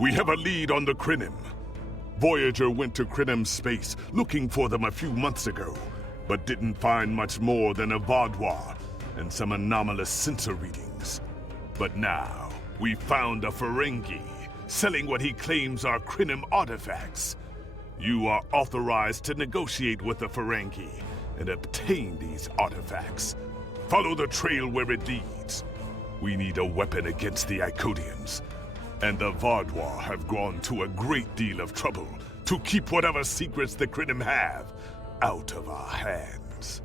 We have a lead on the Krynim. Voyager went to Krynim space looking for them a few months ago, but didn't find much more than a Vaadwaur and some anomalous sensor readings. But now, we found a Ferengi selling what he claims are Krynim artifacts. You are authorized to negotiate with the Ferengi and obtain these artifacts. Follow the trail where it leads. We need a weapon against the Iconians. And the Vaadwaur have gone to a great deal of trouble to keep whatever secrets the Krynim have out of our hands.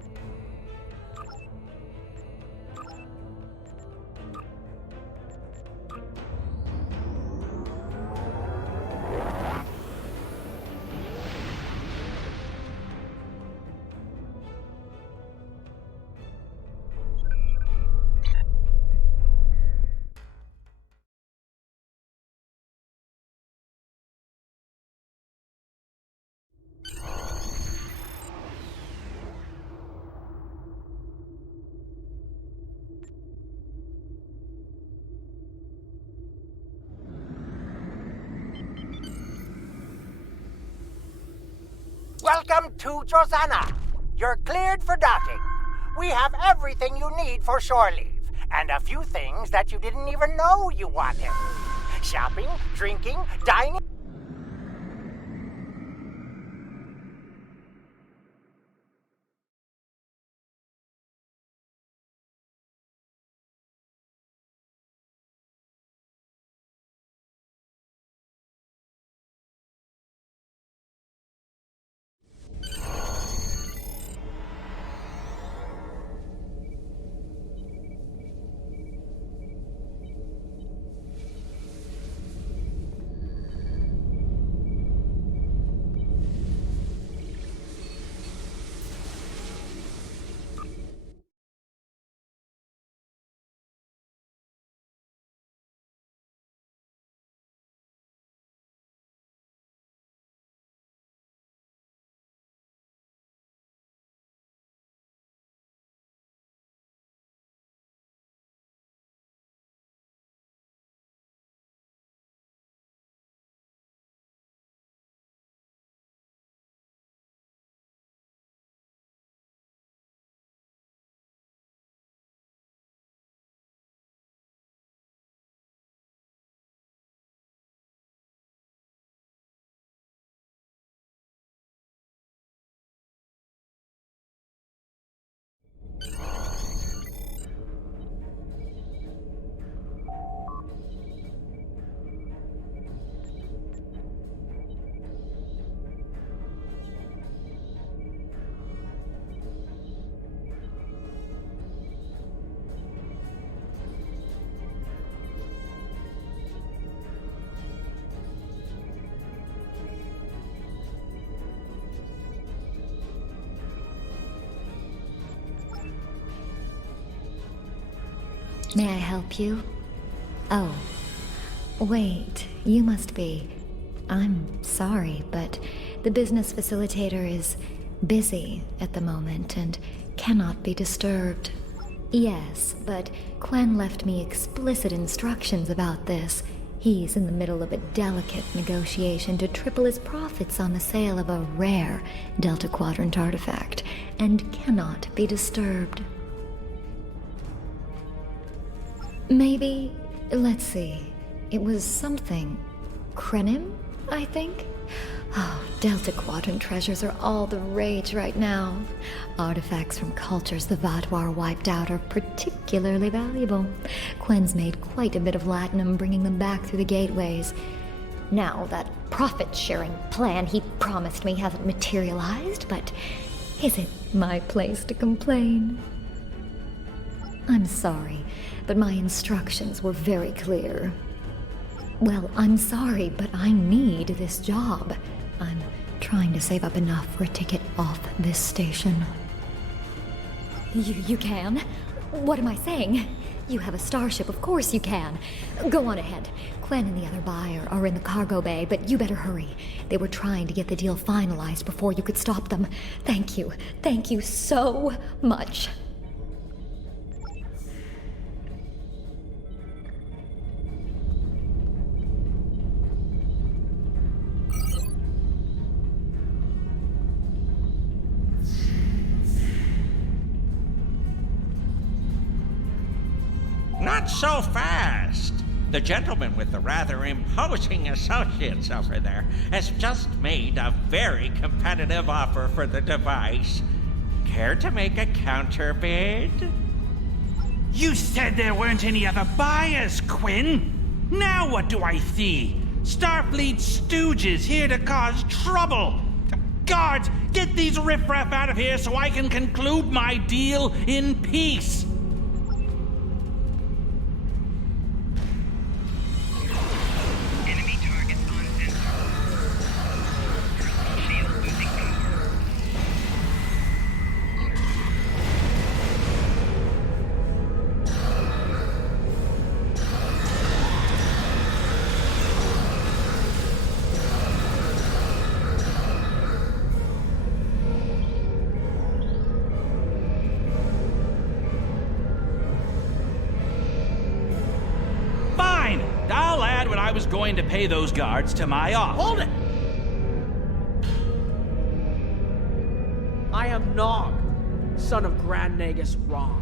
Welcome to Josana. You're cleared for docking. We have everything you need for shore leave, and a few things that you didn't even know you wanted. Shopping, drinking, dining. May I help you? Oh, wait, you must be. I'm sorry, but the business facilitator is busy at the moment and cannot be disturbed. Yes, but Quen left me explicit instructions about this. He's in the middle of a delicate negotiation to triple his profits on the sale of a rare Delta Quadrant artifact and cannot be disturbed. Maybe, let's see, it was something Krynim, I think? Oh, Delta Quadrant treasures are all the rage right now. Artifacts from cultures the Vaadwaur wiped out are particularly valuable. Quen's made quite a bit of latinum bringing them back through the gateways. Now, that profit-sharing plan he promised me hasn't materialized, but is it my place to complain? I'm sorry, but my instructions were very clear. Well, I'm sorry, but I need this job. I'm trying to save up enough for a ticket off this station. You can? What am I saying? You have a starship, of course you can. Go on ahead. Quen and the other buyer are in the cargo bay, but you better hurry. They were trying to get the deal finalized before you could stop them. Thank you. Thank you so much. Not so fast. The gentleman with the rather imposing associates over there has just made a very competitive offer for the device. Care to make a counterbid? You said there weren't any other buyers, Quinn. Now what do I see? Starfleet stooges here to cause trouble. Guards, get these riffraff out of here so I can conclude my deal in peace. Enemy targets on sensor. Shield losing power. Fine. I'll add what I was going to pay those guards to my offer. Hold it! I am Nog, son of Grand Nagus Rom.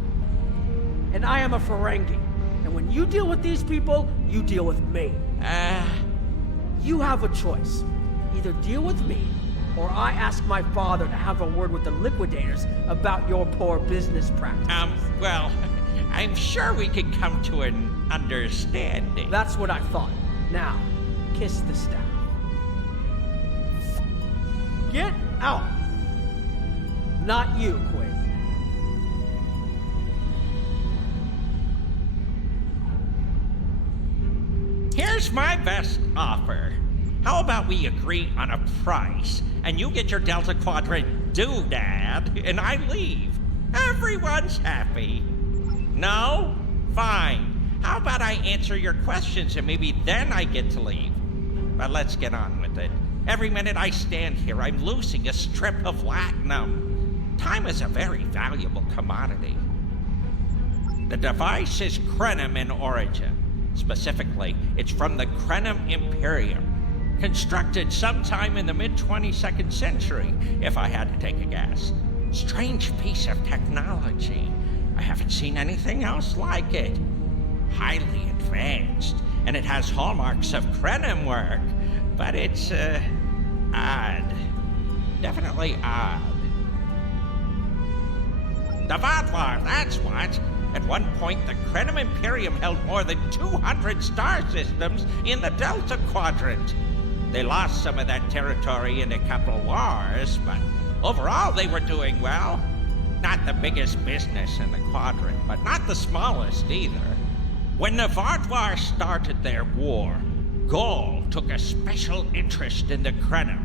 And I am a Ferengi. And when you deal with these people, you deal with me. You have a choice. Either deal with me, or I ask my father to have a word with the liquidators about your poor business practices. Well, I'm sure we can come to an understanding. That's what I thought. Now, kiss the staff. Get out! Not you, Quinn. Here's my best offer. How about we agree on a price, and you get your Delta Quadrant doodad, and I leave? Everyone's happy. No? Fine. How about I answer your questions, and maybe then I get to leave? But let's get on with it. Every minute I stand here, I'm losing a strip of latinum. Time is a very valuable commodity. The device is Krenim in origin. Specifically, it's from the Krenim Imperium. Constructed sometime in the mid-22nd century, if I had to take a guess. Strange piece of technology. I haven't seen anything else like it. Highly advanced, and it has hallmarks of Krenim work, but it's, odd. Definitely odd. The Vatvar, that's what. At one point, the Krenim Imperium held more than 200 star systems in the Delta Quadrant. They lost some of that territory in a couple wars, but overall they were doing well. Not the biggest business in the quadrant, but not the smallest either. When the Vatvar started their war, Gol took a special interest in the Krenim.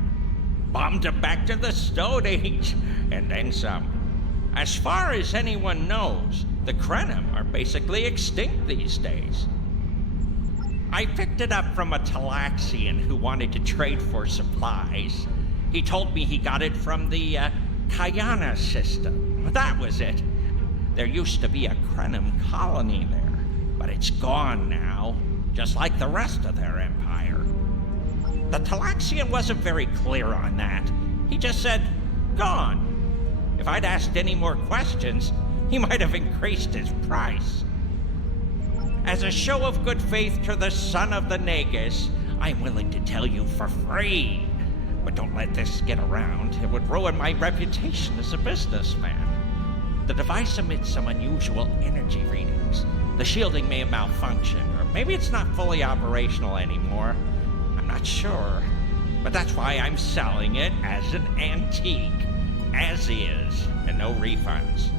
Bombed them back to the Stone Age, and then some. As far as anyone knows, the Krenim are basically extinct these days. I picked it up from a Talaxian who wanted to trade for supplies. He told me he got it from the Kayana system. That was it. There used to be a Krenim colony there, but it's gone now, just like the rest of their empire. The Talaxian wasn't very clear on that. He just said, gone. If I'd asked any more questions, he might have increased his price. As a show of good faith to the son of the Nagus, I'm willing to tell you for free. But don't let this get around. It would ruin my reputation as a businessman. The device emits some unusual energy readings. The shielding may have malfunctioned, or maybe it's not fully operational anymore. I'm not sure. But that's why I'm selling it as an antique. As is, and no refunds.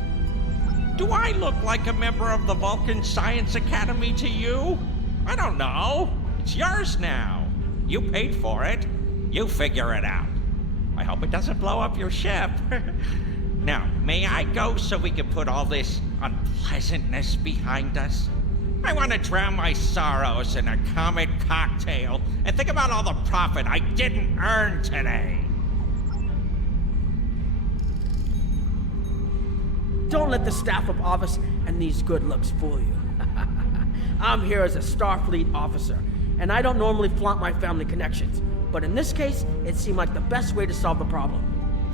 Do I look like a member of the Vulcan Science Academy to you? I don't know. It's yours now. You paid for it. You figure it out. I hope it doesn't blow up your ship. Now, may I go so we can put all this unpleasantness behind us? I want to drown my sorrows in a comet cocktail and think about all the profit I didn't earn today. Don't let the staff of office and these good looks fool you. I'm here as a Starfleet officer, and I don't normally flaunt my family connections. But in this case, it seemed like the best way to solve the problem.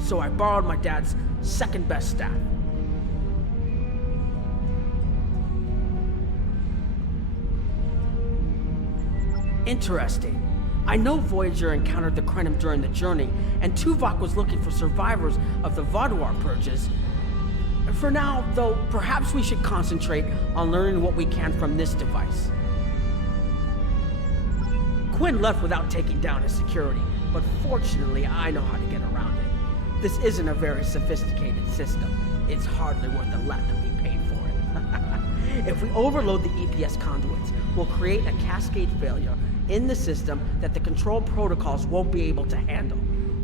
So I borrowed my dad's second best staff. Interesting. I know Voyager encountered the Krenim during the journey, and Tuvok was looking for survivors of the Vaadwaur purges. For now, though, perhaps we should concentrate on learning what we can from this device. Quinn left without taking down his security, but fortunately I know how to get around it. This isn't a very sophisticated system. It's hardly worth the latinum we paid for it. If we overload the EPS conduits, we'll create a cascade failure in the system that the control protocols won't be able to handle.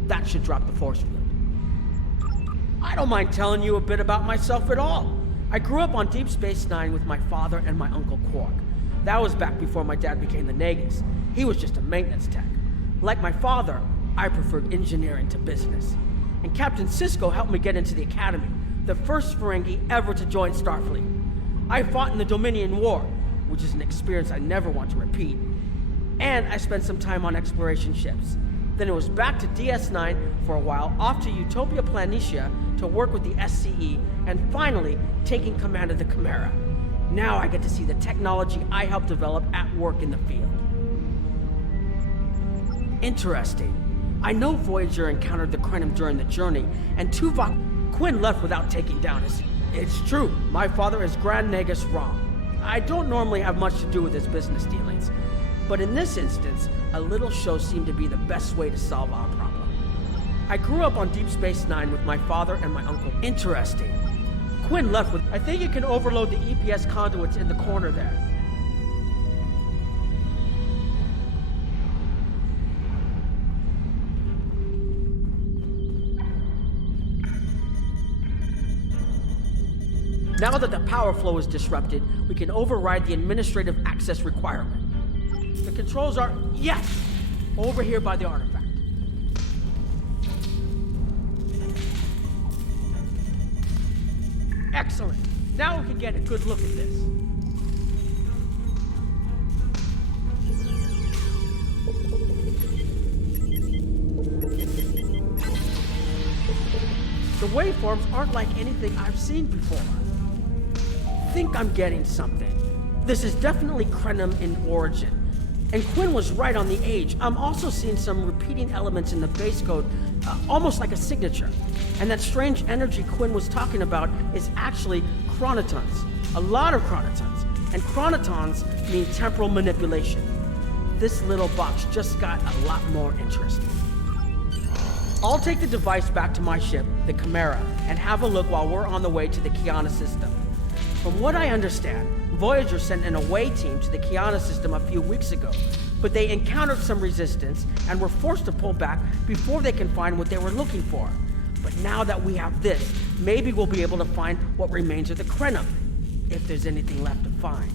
That should drop the force field. I don't mind telling you a bit about myself at all. I grew up on Deep Space Nine with my father and my uncle Quark. That was back before my dad became the Nagus. He was just a maintenance tech. Like my father, I preferred engineering to business. And Captain Sisko helped me get into the Academy, the first Ferengi ever to join Starfleet. I fought in the Dominion War, which is an experience I never want to repeat. And I spent some time on exploration ships. Then it was back to DS9 for a while, off to Utopia Planitia to work with the SCE, and finally taking command of the Chimera. Now I get to see the technology I helped develop at work in the field. Interesting. I know Voyager encountered the Krenim during the journey, and Tuvok... Quinn left without taking down his... It's true, my father is Grand Nagus Rom. I don't normally have much to do with his business dealings, but in this instance, a little show seemed to be the best way to solve our problem. I grew up on Deep Space Nine with my father and my uncle. Interesting. Quinn left with... I think you can overload the EPS conduits in the corner there. Now that the power flow is disrupted, we can override the administrative access requirement. The controls are... Yes! Over here by the artifact. Excellent. Now we can get a good look at this. The waveforms aren't like anything I've seen before. I think I'm getting something. This is definitely Krenim in origin. And Quinn was right on the age. I'm also seeing some repeating elements in the base code, almost like a signature. And that strange energy Quinn was talking about is actually chronotons. A lot of chronotons. And chronotons mean temporal manipulation. This little box just got a lot more interesting. I'll take the device back to my ship, the Chimera, and have a look while we're on the way to the Kiana system. From what I understand, Voyager sent an away team to the Kiana system a few weeks ago, but they encountered some resistance and were forced to pull back before they can find what they were looking for. But now that we have this, maybe we'll be able to find what remains of the Krenim, if there's anything left to find.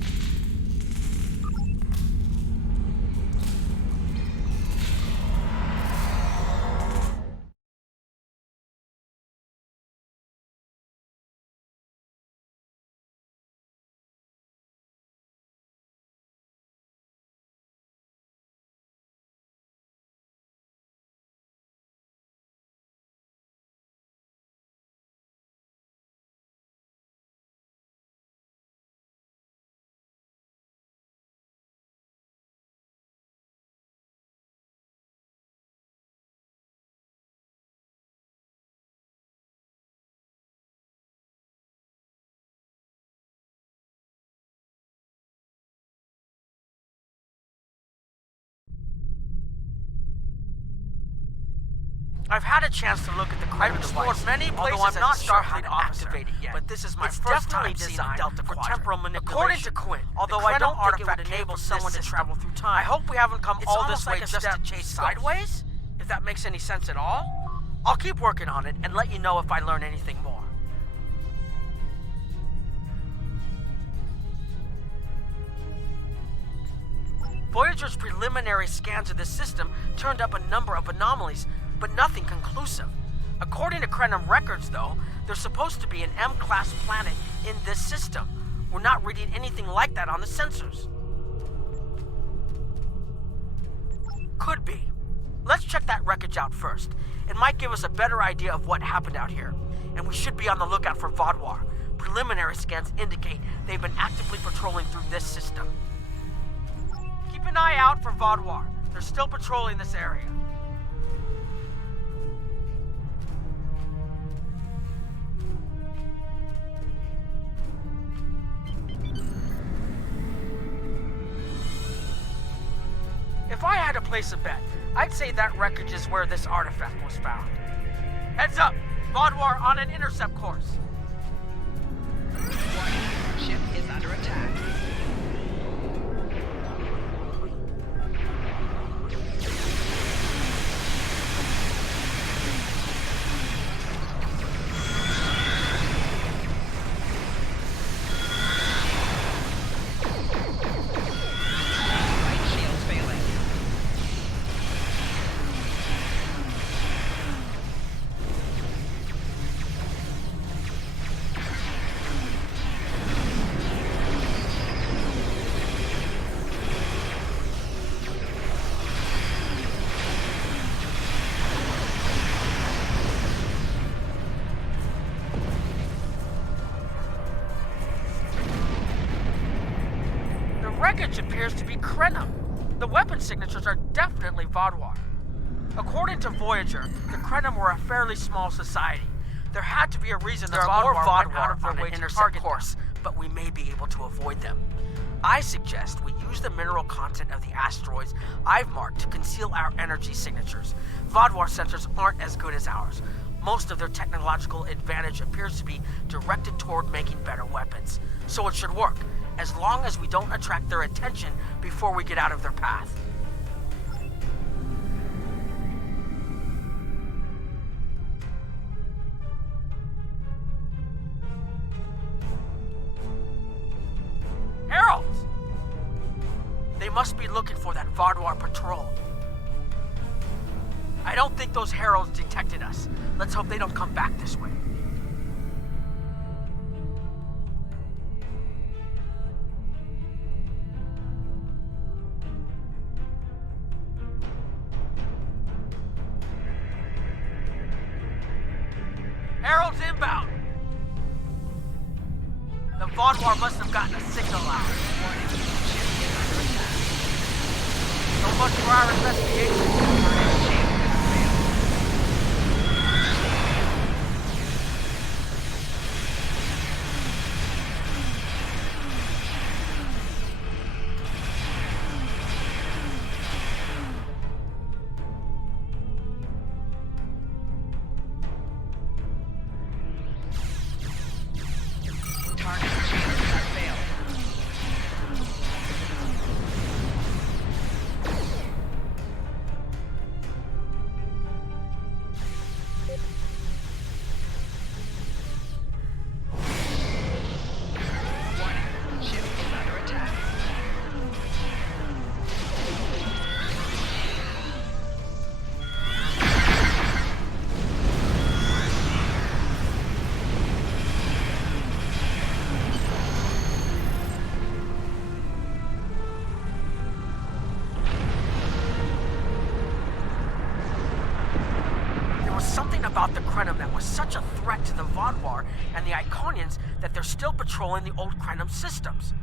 I've had a chance to look at the Krenim device, many places although I'm not sure how to activate it yet. But this is my first time seeing a Delta for temporal manipulation. According to Quinn, although I don't think it would enable someone to travel through time. I hope we haven't come all this way just to chase sideways, if that makes any sense at all. I'll keep working on it and let you know if I learn anything more. Voyager's preliminary scans of the system turned up a number of anomalies, but nothing conclusive. According to Krenim records, though, there's supposed to be an M-class planet in this system. We're not reading anything like that on the sensors. Could be. Let's check that wreckage out first. It might give us a better idea of what happened out here. And we should be on the lookout for Vaadwaur. Preliminary scans indicate they've been actively patrolling through this system. Keep an eye out for Vaudouar. They're still patrolling this area. If I had to place a bet, I'd say that wreckage is where this artifact was found. Heads up! Vaudouar on an intercept course. Ship is under attack. Right shield's failing. Wreckage appears to be Krenim. The weapon signatures are definitely Vaudouar. According to Voyager, the Krenim were a fairly small society. There had to be a reason that Vaudouar went out of their way to target course, but we may be able to avoid them. I suggest we use the mineral content of the asteroids I've marked to conceal our energy signatures. Vaudouar sensors aren't as good as ours. Most of their technological advantage appears to be directed toward making better weapons. So it should work, as long as we don't attract their attention before we get out of their path. Heralds! They must be looking for that Vaudouar patrol. I don't think those heralds detected us. Let's hope they don't come back this way. Heralds inbound! The Vaudouar must have gotten a signal out. So much for our investigation. About the Krenim that was such a threat to the Vaudouar and the Iconians that they're still patrolling the old Krenim systems.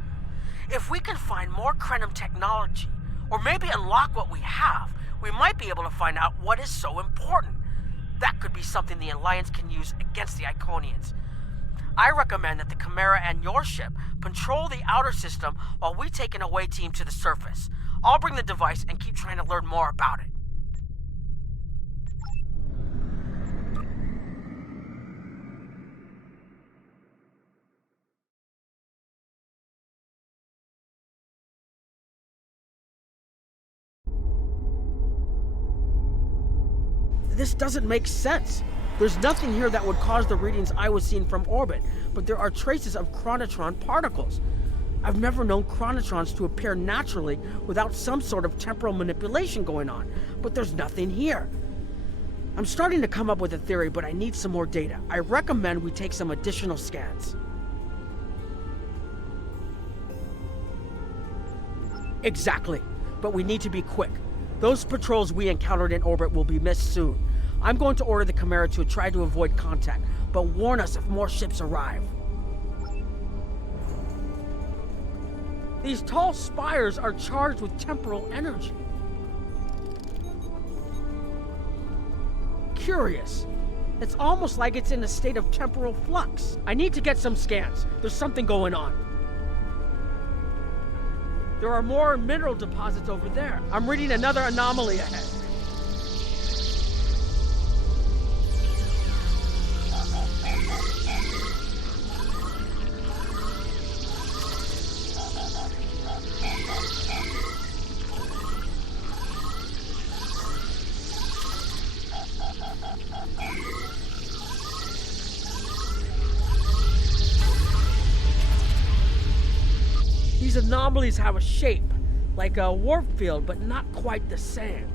If we can find more Krenim technology, or maybe unlock what we have, we might be able to find out what is so important. That could be something the Alliance can use against the Iconians. I recommend that the Chimera and your ship patrol the outer system while we take an away team to the surface. I'll bring the device and keep trying to learn more about it. This doesn't make sense. There's nothing here that would cause the readings I was seeing from orbit, but there are traces of chronotron particles. I've never known chronotrons to appear naturally without some sort of temporal manipulation going on, but there's nothing here. I'm starting to come up with a theory, but I need some more data. I recommend we take some additional scans. Exactly, but we need to be quick. Those patrols we encountered in orbit will be missed soon. I'm going to order the Chimera to try to avoid contact, but warn us if more ships arrive. These tall spires are charged with temporal energy. Curious. It's almost like it's in a state of temporal flux. I need to get some scans. There's something going on. There are more mineral deposits over there. I'm reading another anomaly ahead. These anomalies have a shape, like a warp field, but not quite the same.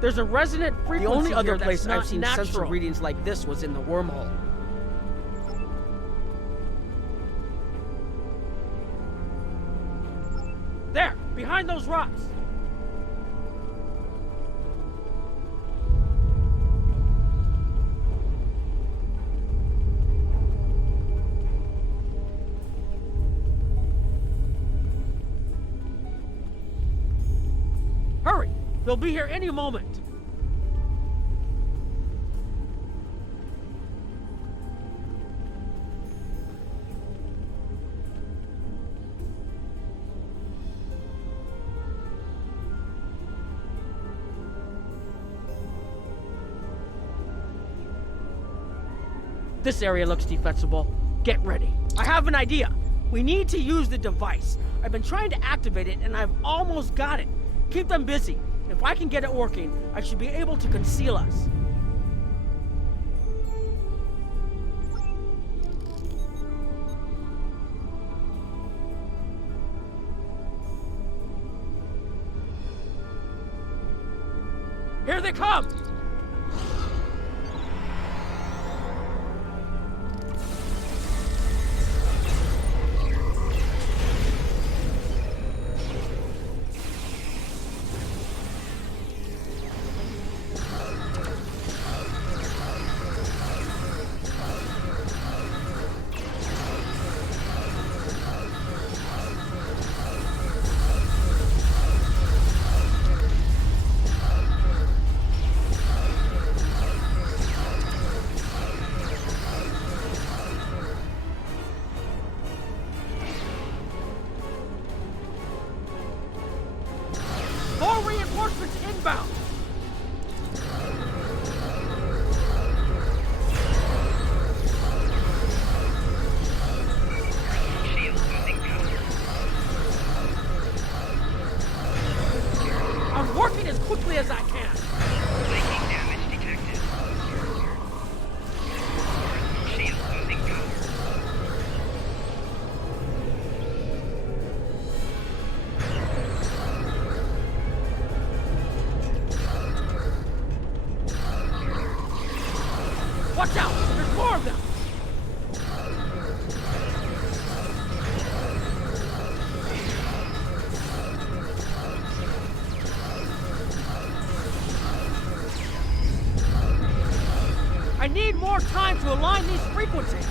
There's a resonant frequency. The only other place I've seen sensor readings like this was in the wormhole. There, behind those rocks. Hurry! They'll be here any moment. This area looks defensible. Get ready. I have an idea. We need to use the device. I've been trying to activate it and I've almost got it. Keep them busy. If I can get it working, I should be able to conceal us. Here they come! More reinforcements inbound! Shield losing power. I'm working as quickly as I can. Taking damage detected. Shield losing power. Watch out! There's more of them! I need more time to align these frequencies.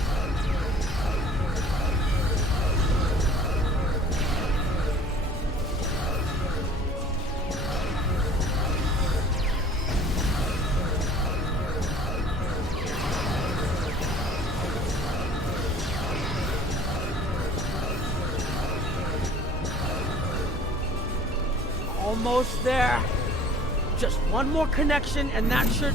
Almost there. Just one more connection and that should...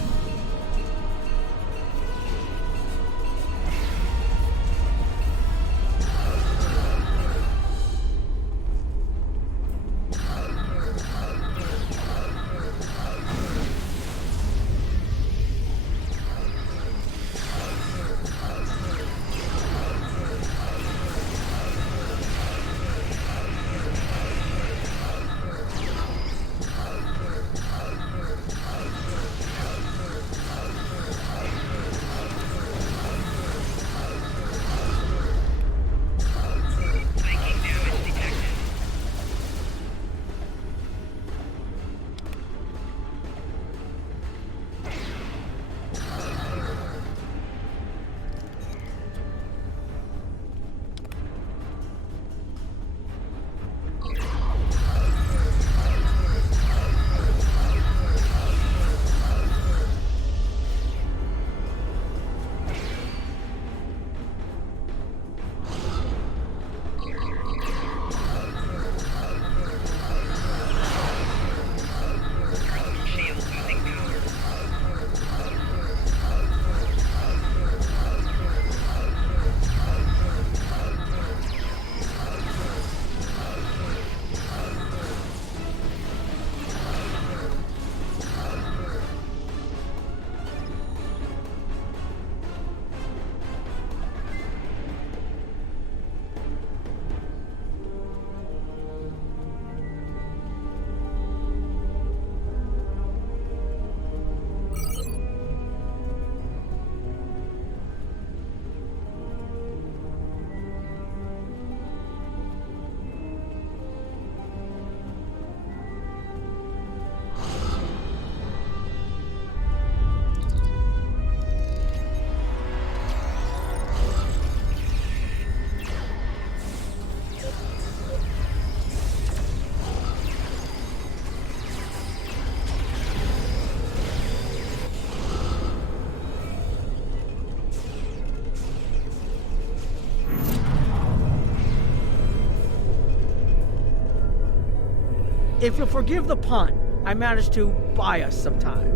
If you'll forgive the pun, I managed to buy us some time.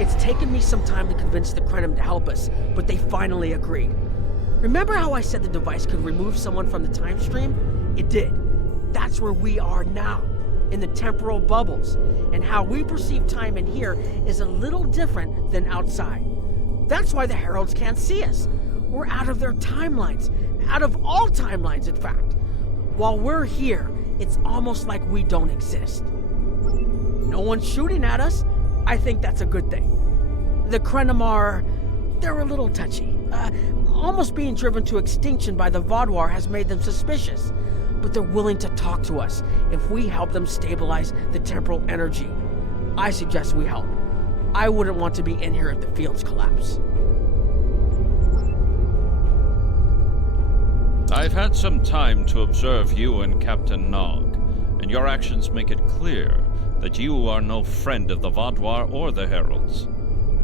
It's taken me some time to convince the Krenim to help us, but they finally agreed. Remember how I said the device could remove someone from the time stream? It did. That's where we are now, in the temporal bubbles. And how we perceive time in here is a little different than outside. That's why the Heralds can't see us. We're out of their timelines. Out of all timelines, in fact. While we're here, it's almost like we don't exist. No one's shooting at us. I think that's a good thing. The Krenim are... they're a little touchy. Almost being driven to extinction by the Vaadwaur has made them suspicious. But they're willing to talk to us if we help them stabilize the temporal energy. I suggest we help. I wouldn't want to be in here if the fields collapse. I've had some time to observe you and Captain Nog, and your actions make it clear that you are no friend of the Vaadwaur or the Heralds.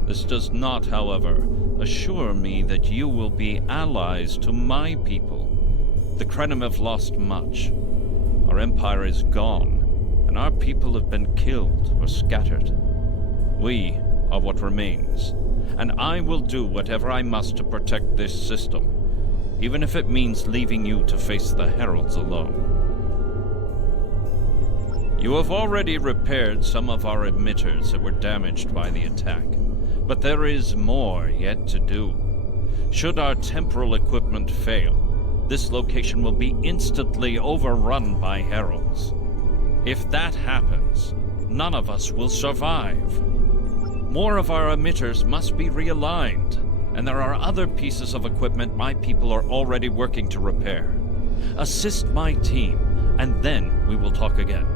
This does not, however, assure me that you will be allies to my people. The Krenim have lost much. Our empire is gone, and our people have been killed or scattered. We are what remains, and I will do whatever I must to protect this system, even if it means leaving you to face the Heralds alone. You have already repaired some of our emitters that were damaged by the attack, but there is more yet to do. Should our temporal equipment fail, this location will be instantly overrun by Heralds. If that happens, none of us will survive. More of our emitters must be realigned, and there are other pieces of equipment my people are already working to repair. Assist my team, and then we will talk again.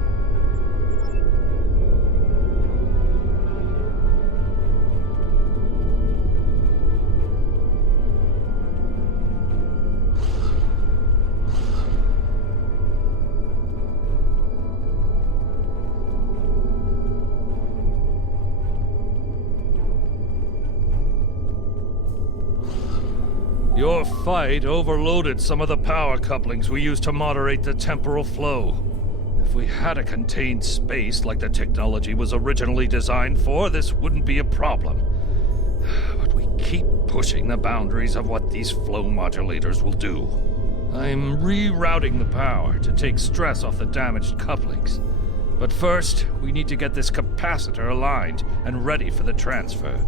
Your fight overloaded some of the power couplings we used to moderate the temporal flow. If we had a contained space like the technology was originally designed for, this wouldn't be a problem. But we keep pushing the boundaries of what these flow modulators will do. I'm rerouting the power to take stress off the damaged couplings. But first, we need to get this capacitor aligned and ready for the transfer.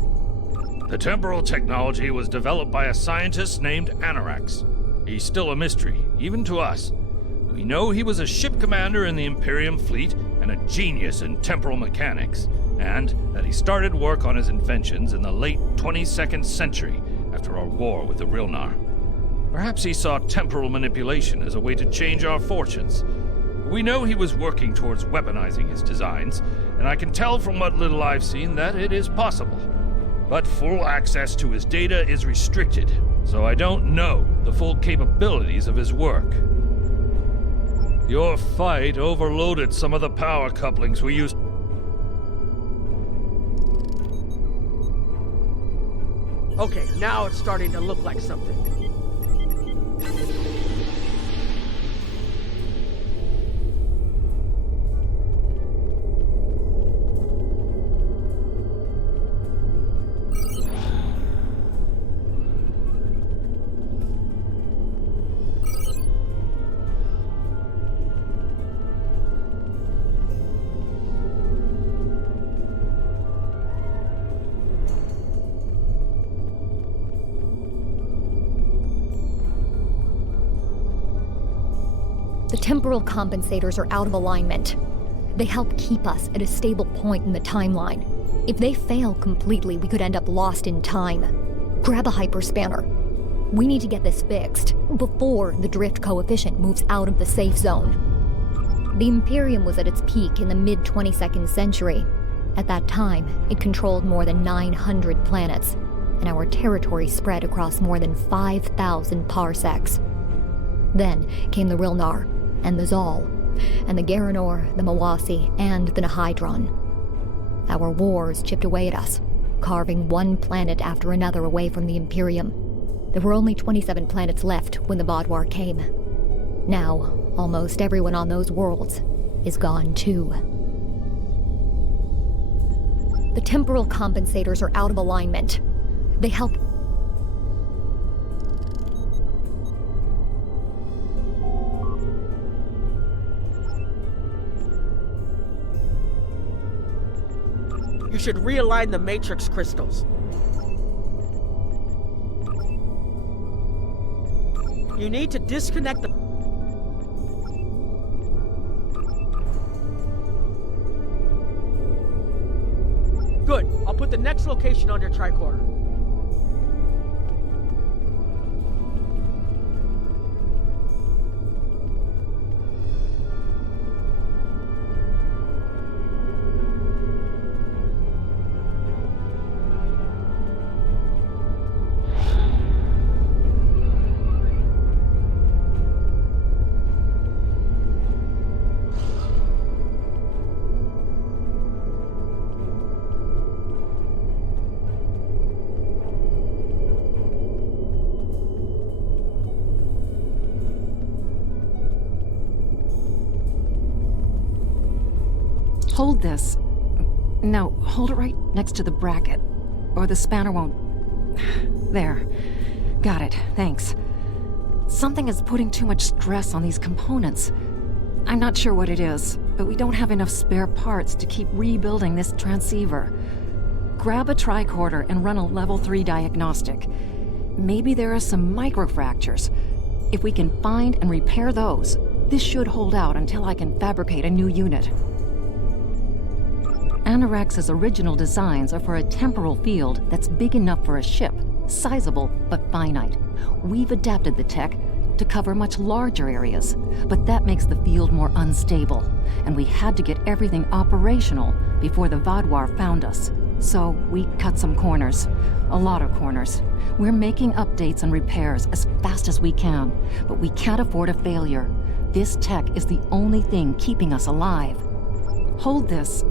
The temporal technology was developed by a scientist named Anorax. He's still a mystery, even to us. We know he was a ship commander in the Imperium fleet and a genius in temporal mechanics, and that he started work on his inventions in the late 22nd century after our war with the Rilnar. Perhaps he saw temporal manipulation as a way to change our fortunes. We know he was working towards weaponizing his designs, and I can tell from what little I've seen that it is possible. But full access to his data is restricted, so I don't know the full capabilities of his work. Your fight overloaded some of the power couplings we used. Okay, now it's starting to look like something. The temporal compensators are out of alignment. They help keep us at a stable point in the timeline. If they fail completely, we could end up lost in time. Grab a hyperspanner. We need to get this fixed before the drift coefficient moves out of the safe zone. The Imperium was at its peak in the mid-22nd century. At that time, it controlled more than 900 planets, and our territory spread across more than 5,000 parsecs. Then came the Rilnar, and the Zal, and the Garanor, the Mawasi, and the Nahydron. Our wars chipped away at us, carving one planet after another away from the Imperium. There were only 27 planets left when the Vaadwaur came. Now, almost everyone on those worlds is gone too. The temporal compensators are out of alignment. They help... You should realign the matrix crystals. You need to disconnect the... Good. I'll put the next location on your tricorder. Hold this. No, hold it right next to the bracket, or the spanner won't... There. Got it, thanks. Something is putting too much stress on these components. I'm not sure what it is, but we don't have enough spare parts to keep rebuilding this transceiver. Grab a tricorder and run a level 3 diagnostic. Maybe there are some microfractures. If we can find and repair those, this should hold out until I can fabricate a new unit. Anorax's original designs are for a temporal field that's big enough for a ship, sizable but finite. We've adapted the tech to cover much larger areas, but that makes the field more unstable, and we had to get everything operational before the Vaadwaur found us. So we cut some corners, a lot of corners. We're making updates and repairs as fast as we can, but we can't afford a failure. This tech is the only thing keeping us alive. Hold this.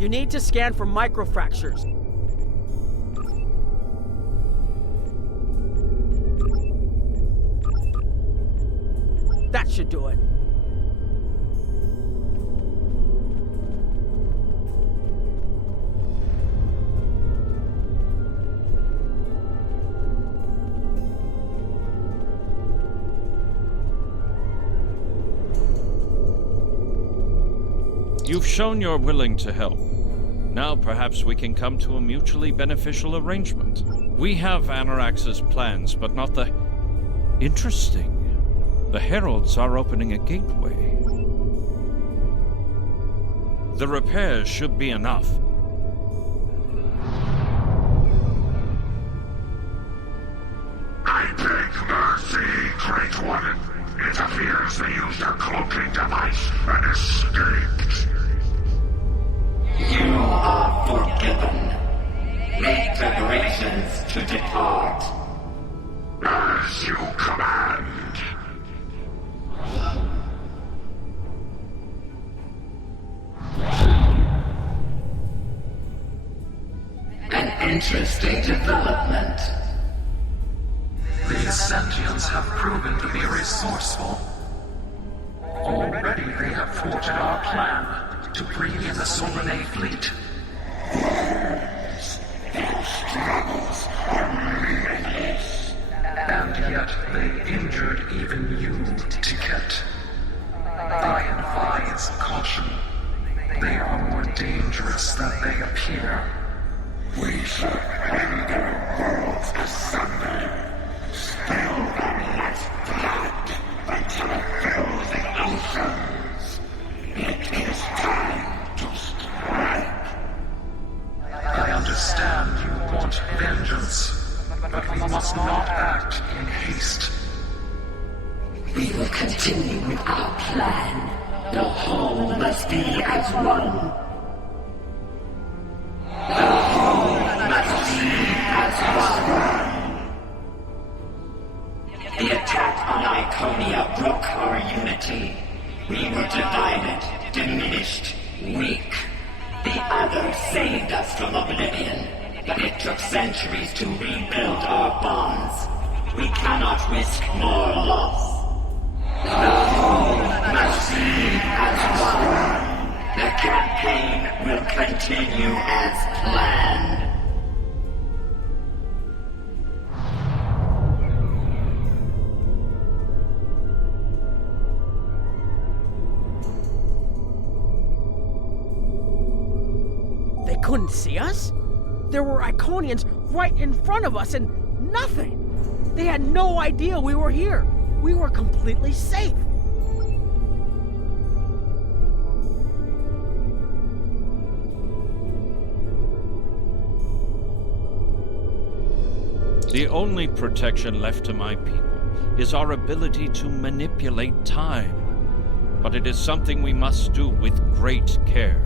You need to scan for microfractures. That should do it. You've shown you're willing to help. Now perhaps we can come to a mutually beneficial arrangement. We have Anorax's plans, but not the... Interesting. The Heralds are opening a gateway. The repairs should be enough. I beg mercy, Great One. It appears they used a cloaking device and escaped. You are forgiven. Make preparations to depart. As you command. An interesting development. These sentients have proven to be resourceful. Already they have thwarted our plan to bring in the Solanae fleet. Their struggles are limitless. And yet they injured even you, Ticket. I advise caution. They are more dangerous than they appear. We should render worlds asunder. Spill Valiant's blood until it fills the oceans. It is time to strike. I understand you want vengeance, but we must not act in haste. We will continue with our plan. The whole must be as one. The whole must be as one. The attack on Iconia broke our unity. We were divided, take centuries to rebuild our bonds. We cannot risk more loss. The whole must be as one. The campaign will continue as planned. They couldn't see us? There were Iconians right in front of us and nothing. They had no idea we were here. We were completely safe. The only protection left to my people is our ability to manipulate time. But it is something we must do with great care.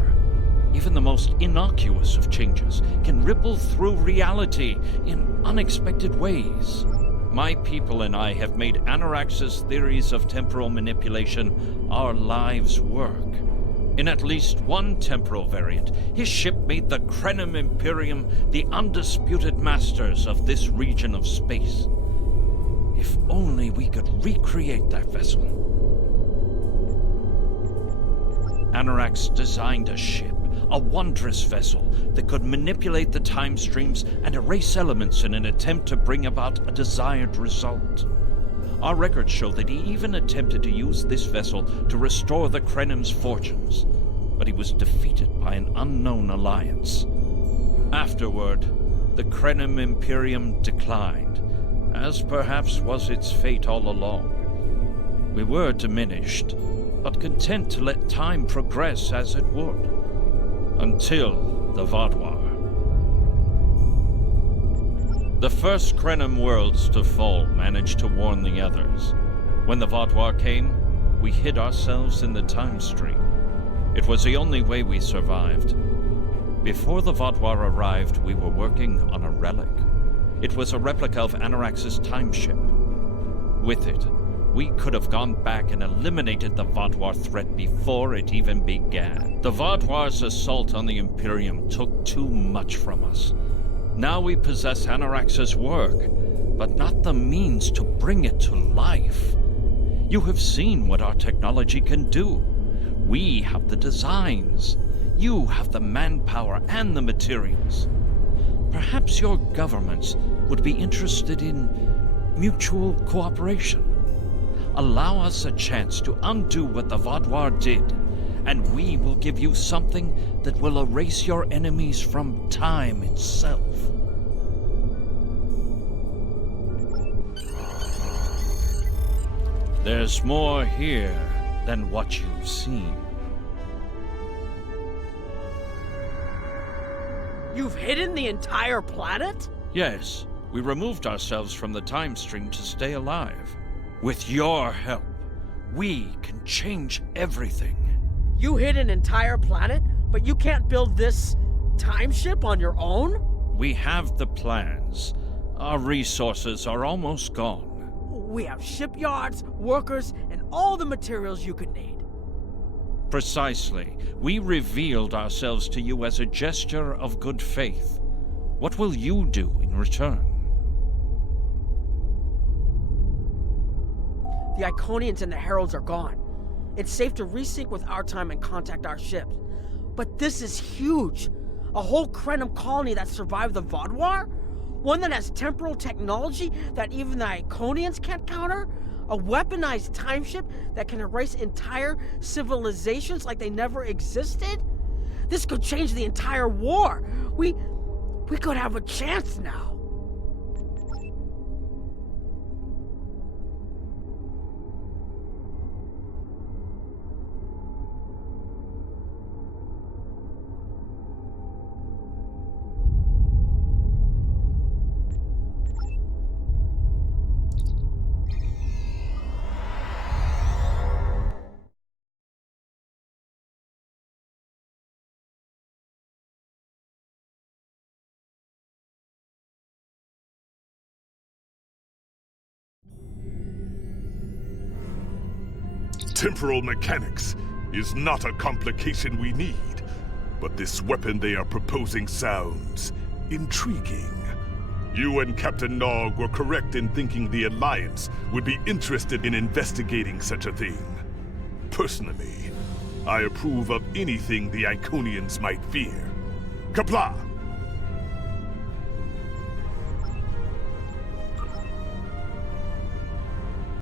Even the most innocuous of changes can ripple through reality in unexpected ways. My people and I have made Anarax's theories of temporal manipulation our lives' work. In at least one temporal variant, his ship made the Krenim Imperium the undisputed masters of this region of space. If only we could recreate that vessel. Anarax designed a ship, a wondrous vessel that could manipulate the time streams and erase elements in an attempt to bring about a desired result. Our records show that he even attempted to use this vessel to restore the Krenim's fortunes, but he was defeated by an unknown alliance. Afterward, the Krenim Imperium declined, as perhaps was its fate all along. We were diminished, but content to let time progress as it would. Until the Vaadwaur. The first Krenim worlds to fall managed to warn the others. When the Vaadwaur came, we hid ourselves in the time stream. It was the only way we survived. Before the Vaadwaur arrived, we were working on a relic. It was a replica of Anarax's time ship. With it, we could have gone back and eliminated the Vaadwaur threat before it even began. The Vaadwaur's assault on the Imperium took too much from us. Now we possess Anarax's work, but not the means to bring it to life. You have seen what our technology can do. We have the designs. You have the manpower and the materials. Perhaps your governments would be interested in mutual cooperation. Allow us a chance to undo what the Vaadwaur did, and we will give you something that will erase your enemies from time itself. There's more here than what you've seen. You've hidden the entire planet? Yes, we removed ourselves from the time stream to stay alive. With your help, we can change everything. You hid an entire planet, but you can't build this time ship on your own? We have the plans. Our resources are almost gone. We have shipyards, workers, and all the materials you could need. Precisely. We revealed ourselves to you as a gesture of good faith. What will you do in return? The Iconians and the Heralds are gone. It's safe to resync with our time and contact our ships. But this is huge. A whole Krenim colony that survived the Vaadwaur? One that has temporal technology that even the Iconians can't counter? A weaponized time ship that can erase entire civilizations like they never existed? This could change the entire war. We could have a chance now. Temporal mechanics is not a complication we need, but this weapon they are proposing sounds intriguing. You and Captain Nog were correct in thinking the Alliance would be interested in investigating such a thing. Personally, I approve of anything the Iconians might fear. Qapla'!